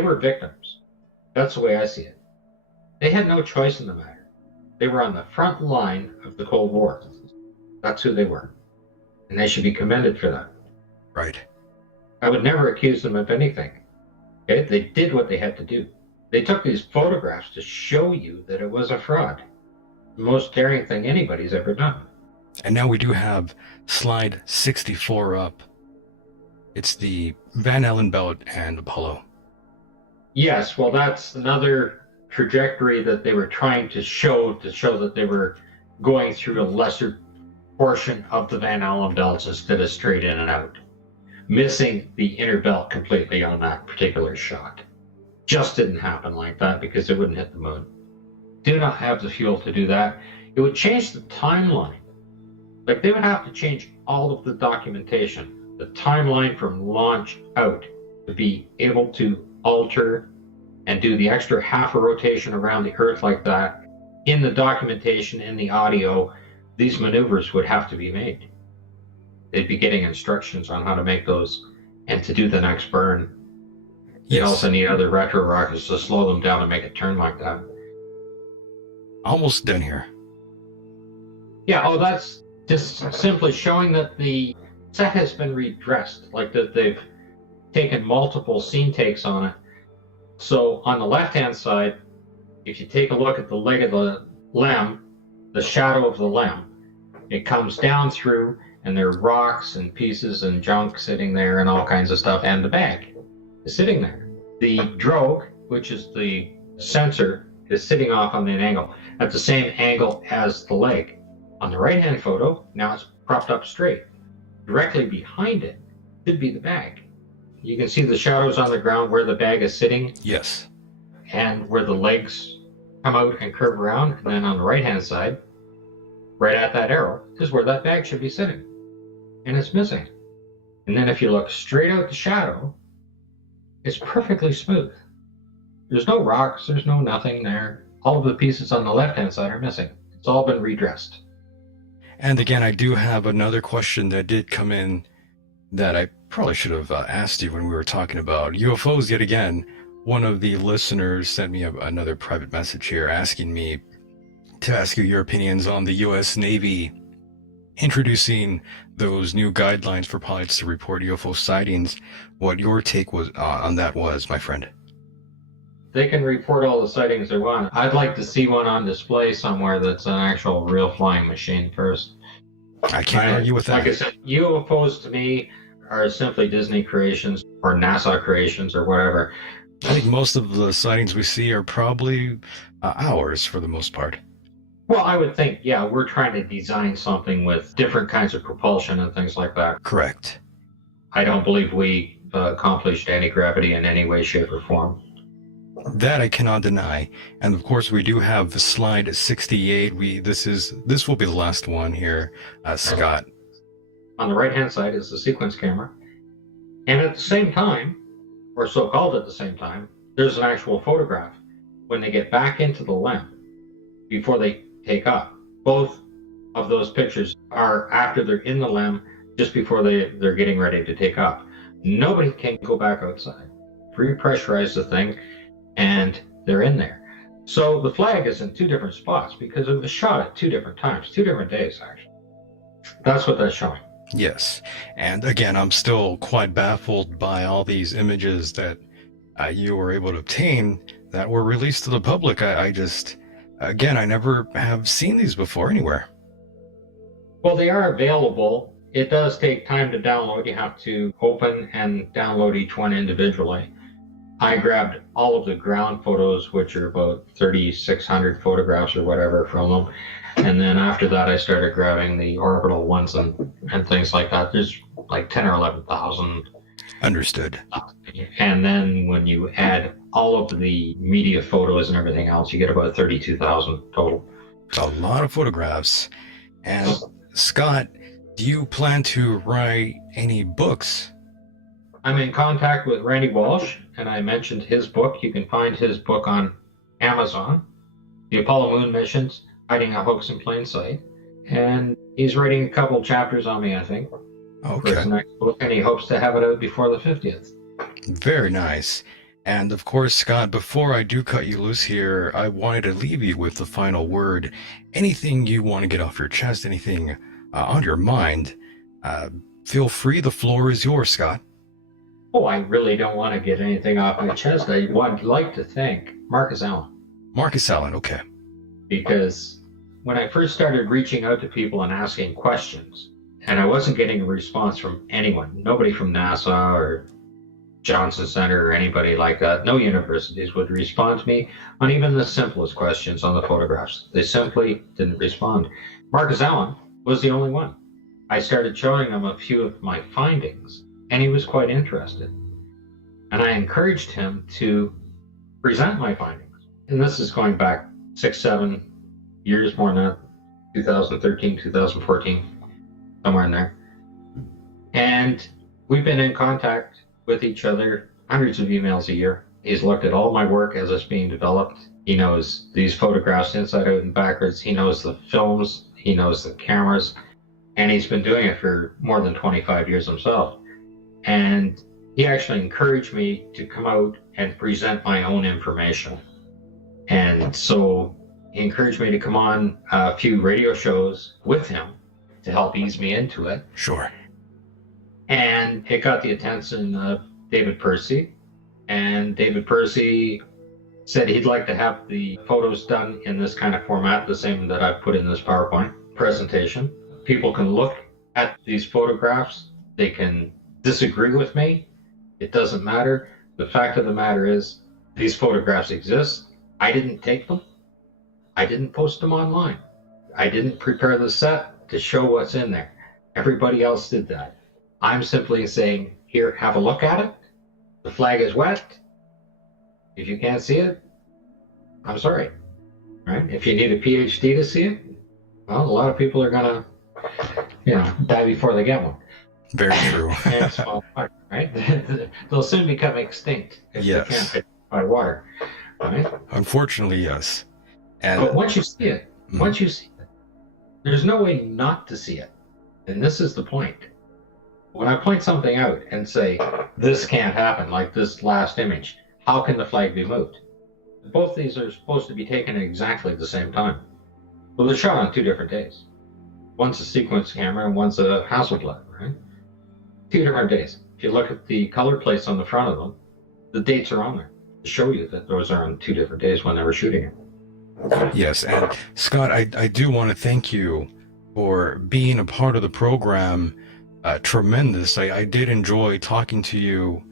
They were victims. That's the way I see it. They had no choice in the matter. They were on the front line of the Cold War. That's who they were. And they should be commended for that. Right. I would never accuse them of anything. Okay? They did what they had to do. They took these photographs to show you that it was a fraud. The most daring thing anybody's ever done. And now we do have slide 64 up. It's the Van Allen belt and Apollo. Yes, well, that's another trajectory that they were trying to show that they were going through a lesser portion of the Van Allen belts instead of straight in and out, missing the inner belt completely on that particular shot. Just didn't happen like that because it wouldn't hit the moon. Do not have the fuel to do that. It would change the timeline. Like, they would have to change all of the documentation, the timeline from launch out, to be able to alter and do the extra half a rotation around the Earth like that. In the documentation, in the audio, these maneuvers would have to be made. They'd be getting instructions on how to make those and to do the next burn. You also need other retro rockets to slow them down and make it turn like that. Almost done here. Yeah, oh, that's just simply showing that the set has been redressed, like that they've taken multiple scene takes on it. So on the left-hand side, if you take a look at the leg of the LEM, the shadow of the LEM, it comes down through, and there are rocks and pieces and junk sitting there and all kinds of stuff, and the bag is sitting there. The drogue, which is the sensor, is sitting off on an angle, at the same angle as the leg. On the right-hand photo, now it's propped up straight. Directly behind it should be the bag. You can see the shadows on the ground where the bag is sitting. Yes. And where the legs come out and curve around. And then on the right-hand side, right at that arrow, is where that bag should be sitting. And it's missing. And then if you look straight out the shadow, it's perfectly smooth. There's no rocks, there's no nothing there. All of the pieces on the left-hand side are missing. It's all been redressed. And again, I do have another question that did come in that I probably should have asked you when we were talking about UFOs yet again. One of the listeners sent me another private message here asking me to ask you your opinions on the U.S. Navy introducing those new guidelines for pilots to report UFO sightings. What your take was on that was, my friend. They can report all the sightings they want. I'd like to see one on display somewhere that's an actual real flying machine first. I can't argue with that. Like I said, UFOs to me are simply Disney creations or NASA creations or whatever. I think most of the sightings we see are probably ours for the most part. Well, I would think, yeah, we're trying to design something with different kinds of propulsion and things like that. Correct. I don't believe we accomplished anti-gravity in any way, shape, or form. That I cannot deny. And of course, we do have the slide 68. This will be the last one here, Scott. On the right-hand side is the sequence camera. And at the same time, or so-called at the same time, there's an actual photograph when they get back into the LEM before they take up. Both of those pictures are after they're in the LEM, just before they're getting ready to take up. Nobody can go back outside. Pre-pressurize the thing, and they're in there. So the flag is in two different spots because it was shot at two different times, 2 different days, actually. That's what that's showing. Yes. And again, I'm still quite baffled by all these images that you were able to obtain that were released to the public. I just, again, I never have seen these before anywhere. Well, they are available. It does take time to download. You have to open and download each one individually. I grabbed all of the ground photos, which are about 3,600 photographs or whatever from them. And then after that, I started grabbing the orbital ones and things like that. There's like 10 or 11,000. Understood. And then when you add all of the media photos and everything else, you get about 32,000 total. A lot of photographs. And Scott, do you plan to write any books? I'm in contact with Randy Walsh, and I mentioned his book. You can find his book on Amazon, The Apollo Moon Missions, Hiding a Hoax in Plain Sight. And he's writing a couple chapters on me, I think, for his next book, and he hopes to have it out before the 50th. Very nice. And of course, Scott, before I do cut you loose here, I wanted to leave you with the final word. Anything you want to get off your chest, anything on your mind, feel free. The floor is yours, Scott. Oh, I really don't want to get anything off my chest. I would like to thank Marcus Allen. Marcus Allen, okay. Because when I first started reaching out to people and asking questions, and I wasn't getting a response from anyone, nobody from NASA or Johnson Center or anybody like that, no universities would respond to me on even the simplest questions on the photographs. They simply didn't respond. Marcus Allen was the only one. I started showing him a few of my findings, and he was quite interested. And I encouraged him to present my findings. And this is going back 6, 7 years, more than that, 2013, 2014, somewhere in there. And we've been in contact with each other, hundreds of emails a year. He's looked at all my work as it's being developed. He knows these photographs inside out and backwards. He knows the films. He knows the cameras. And he's been doing it for more than 25 years himself. And he actually encouraged me to come out and present my own information. And so he encouraged me to come on a few radio shows with him to help ease me into it. Sure. And it got the attention of David Percy. And David Percy said he'd like to have the photos done in this kind of format, the same that I've put in this PowerPoint presentation. People can look at these photographs. They can disagree with me. It doesn't matter. The fact of the matter is these photographs exist. I didn't take them. I didn't post them online. I didn't prepare the set to show what's in there. Everybody else did that. I'm simply saying, here, have a look at it. The flag is wet. If you can't see it, I'm sorry. Right? If you need a PhD to see it, well, a lot of people are gonna, die before they get one. Very true. And small water, right? They'll soon become extinct if they can't fit by water. Right? Unfortunately, yes. But once you see it, there's no way not to see it. And this is the point. When I point something out and say, this can't happen, like this last image, how can the flag be moved? Both these are supposed to be taken at exactly the same time. Well, they're shot on 2 different days. One's a sequence camera and one's a Hasselblad, right? 2 different days. If you look at the color plates on the front of them, the dates are on there to show you that those are on 2 different days when they were shooting it. Yes, and Scott, I do want to thank you for being a part of the program. Tremendous. I did enjoy talking to you.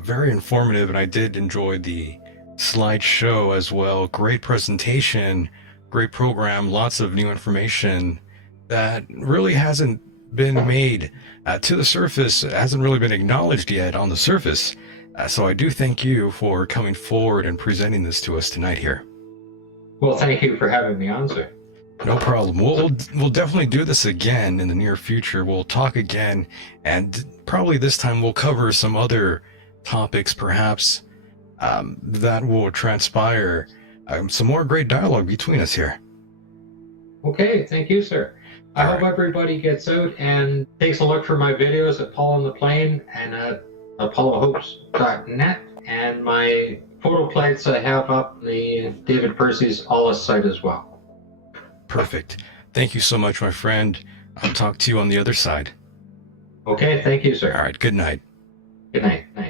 Very informative, and I did enjoy the slideshow as well. Great presentation, great program, lots of new information that really hasn't been made to the surface, hasn't really been acknowledged yet on the surface. So I do thank you for coming forward and presenting this to us tonight here. Well, thank you for having me on, sir. No problem. We'll definitely do this again in the near future. We'll talk again, and probably this time we'll cover some other topics, perhaps, that will transpire some more great dialogue between us here. Okay, thank you, sir. I hope everybody gets out and takes a look for my videos at Paul on the Plane and at apollohopes.net, and my photo plates I have up the David Percy's Alles site as well. Perfect. Thank you so much, my friend. I'll talk to you on the other side. Okay, thank you, sir. All right, good night. Good night.